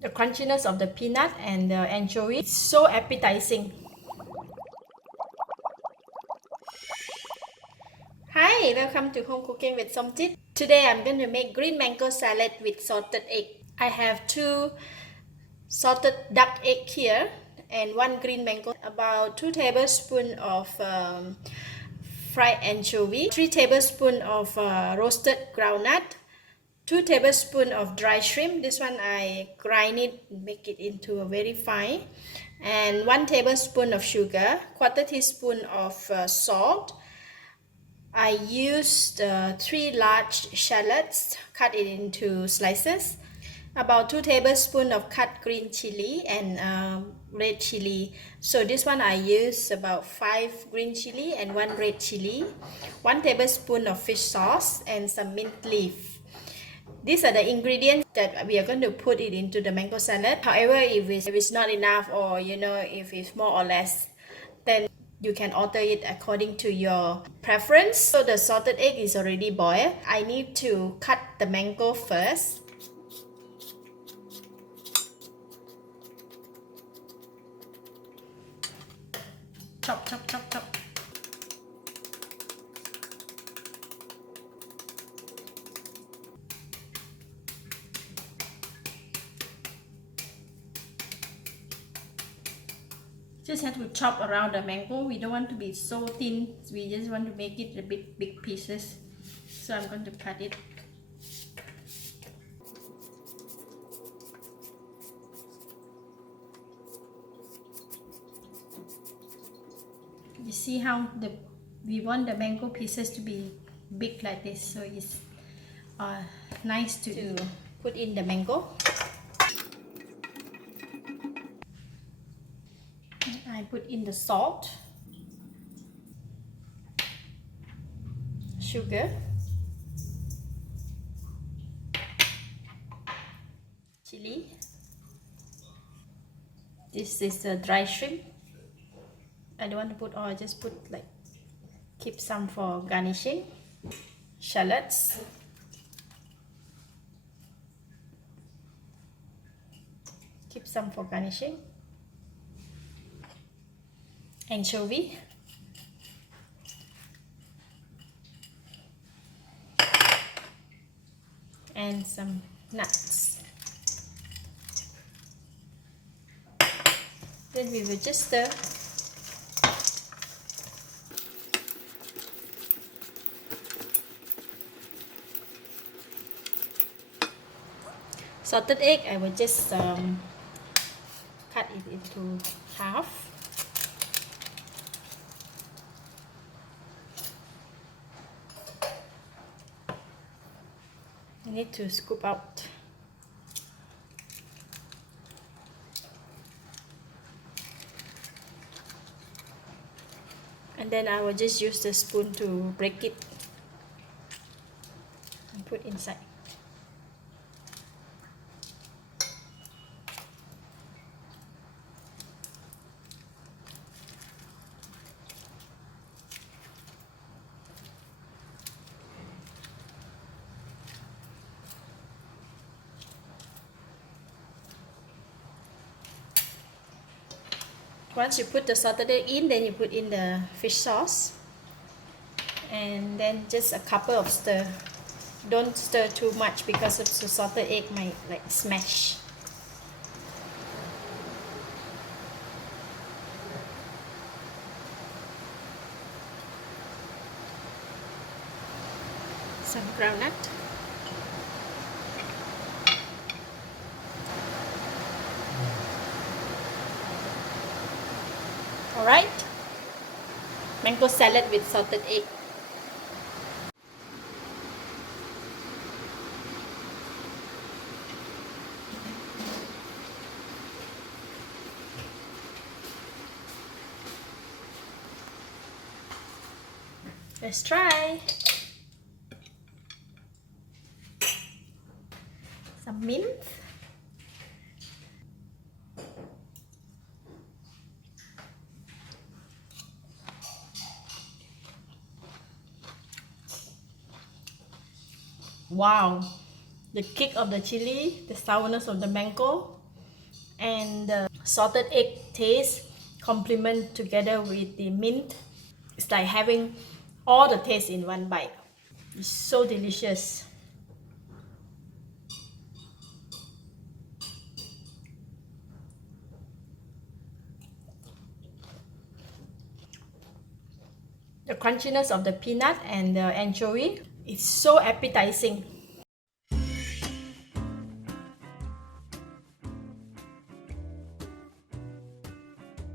the crunchiness of the peanut and the anchovy. It's so appetizing. Hi, welcome to Home Cooking with Somjit. Today I'm going to make green mango salad with salted egg. I have 2 salted duck egg here and 1 green mango, about 2 tablespoons of fried anchovy, 3 tablespoons of roasted groundnut, 2 tablespoons of dry shrimp. This one I grind it, make it into a very fine, and 1 tablespoon of sugar, quarter teaspoon of salt. I used 3 large shallots, cut it into slices, about 2 tablespoons of cut green chili and red chili. So this one I use about 5 green chili and 1 red chili, 1 tablespoon of fish sauce, and some mint leaf. These are the ingredients that we are going to put it into the mango salad. However, if it's not enough, or if it's more or less, then you can alter it according to your preference. So the salted egg is already boiled. I need to cut the mango first. Chop, chop, chop, chop. Just have to chop around the mango. We don't want to be so thin. We just want to make it a bit big pieces. So I'm going to cut it. You see how we want the mango pieces to be big like this, so it's nice to put in the mango. I put in the salt, sugar, chili. This is the dry shrimp. I don't want to put all, just put like, keep some for garnishing. Shallots, keep some for garnishing. Anchovy, and some nuts. Then we will just stir. Salted egg, I will just cut it into half. I need to scoop out. And then I will just use the spoon to break it and put inside. Once you put the salted egg in, then you put in the fish sauce, and then just a couple of stir. Don't stir too much because the salted egg might like smash. Some groundnut. Alright, mango salad with salted egg. Let's try. Some mint. Wow, the kick of the chili, the sourness of the mango, and the salted egg taste complement together with the mint. It's like having all the taste in one bite. It's so delicious. The crunchiness of the peanut and the anchovy is so appetizing.